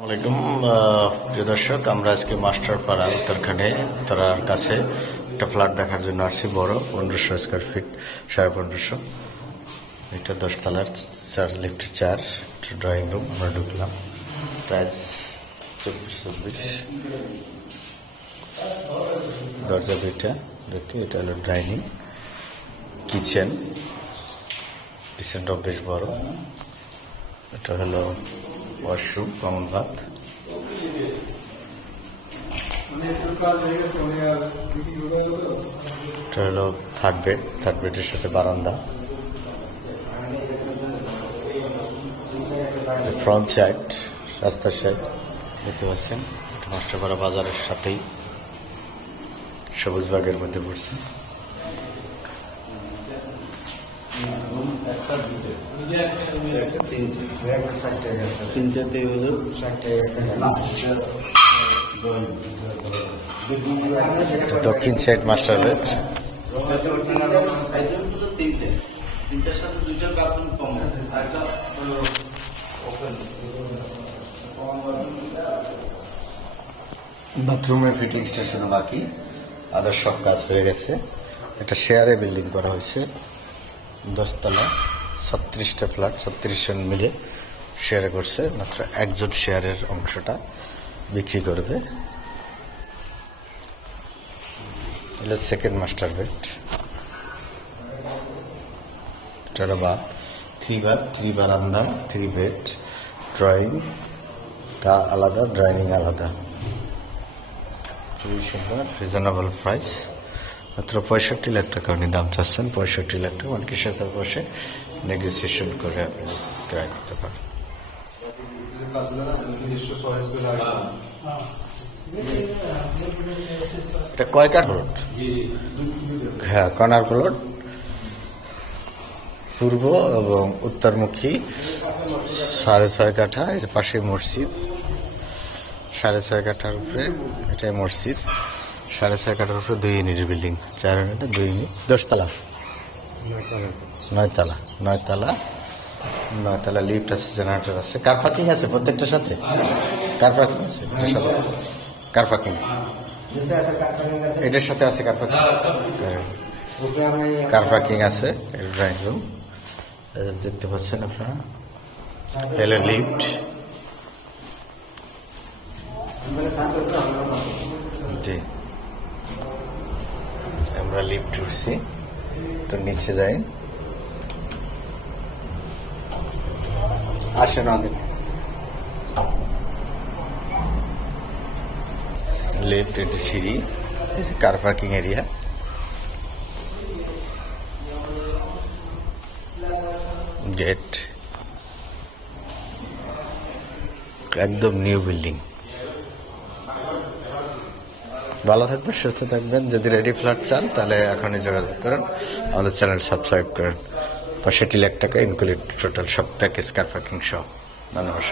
আসসালামাইকুম প্রিয় দর্শক, আমরা আজকে মাস্টারপাড়া উত্তরখানে তার কাছে একটা ফ্ল্যাট দেখার জন্য আসছি। বড় 1500 স্কোয়ার ফিট, 1550। এটা 10 তলার, 4 লিফটের 4 ড্রয়িং রুম। আমরা ঢুকলাম, প্রাইস 24-24। দরজা দুইটা, এটা হলো ডাইনিং, কিচেন, কিচেনটাও বেশ বড়। এটা হলো ওয়াশরুম, কমন বাথ। এটা হলো থার্ড বেডের সাথে বারান্দা। ফ্রন্ট সাইড, রাস্তার সাইড দেখতে পাচ্ছেন। মাস্টারপাড়া বাজারের সাথেই, সবুজবাগের মধ্যে পড়ছে। দক্ষিণ সাইড মাস্টার বেড। বাথরুমের ফিটিংসটা শুধু বাকি, আদার সব কাজ হয়ে গেছে। এটা শেয়ারে বিল্ডিং করা হয়েছে, 10 তলা, 36টা ফ্ল্যাট, 36 জন মিলে শেয়ারে করছে। মাত্র একজন শেয়ারের অংশটা বিক্রি করবে। এটা সেকেন্ড মাস্টার বেড। এটা হলো বাথ, 3 বাথ, 3 বারান্দা, 3 বেড, ড্রয়িংটা আলাদা, ডাইনিং আলাদা। খুবই সুন্দর, রিজনেবল প্রাইস। মাত্র 65 লাখ টাকা উনি দাম চাচ্ছেন। 65 লাখ টাকা অনেকের সাথে বসে নেগোসিয়েশন করে আপনি ক্রয় করতে পারেন। এটা কয় কাঠ প্লট? হ্যাঁ, কর্নার প্লট, পূর্ব এবং উত্তরমুখী, 6.5 কাঠা। এই যে পাশে মসজিদ, 6.5 কাঠার উপরে এটাই মসজিদ। 6.5 কাঠার উপরে 2 ইউনিটের বিল্ডিং, 4 ইউনিটে 2 ইউনিট, 10 তলা, 9 তলা লিফট আছে, জেনারেটর আছে, কার পার্কিং আছে প্রত্যেকটার সাথে। কার পার্কিং আছে এটার সাথে, কার পার্কিং এটার সাথে আছে, কার পার্কিং আছে। ড্রয়িং রুম দেখতে পাচ্ছেন আপনারা। এল লিফট, জি আমরা লিফট উঠছি, তো নিচে যাই। আসেন আমাদের লিফট, এটা সিঁড়ি, কার পার্কিং এরিয়া। গেট, একদম নিউ বিল্ডিং। ভালো থাকবেন, সুস্থ থাকবেন। যদি রেডি ফ্ল্যাট চান তাহলে এখনই যোগাযোগ করেন, আমাদের চ্যানেল সাবস্ক্রাইব করেন। 65 লাখ টাকা ইনক্লুড টোটাল সব প্যাকেজ, কার পার্কিং সহ। ধন্যবাদ।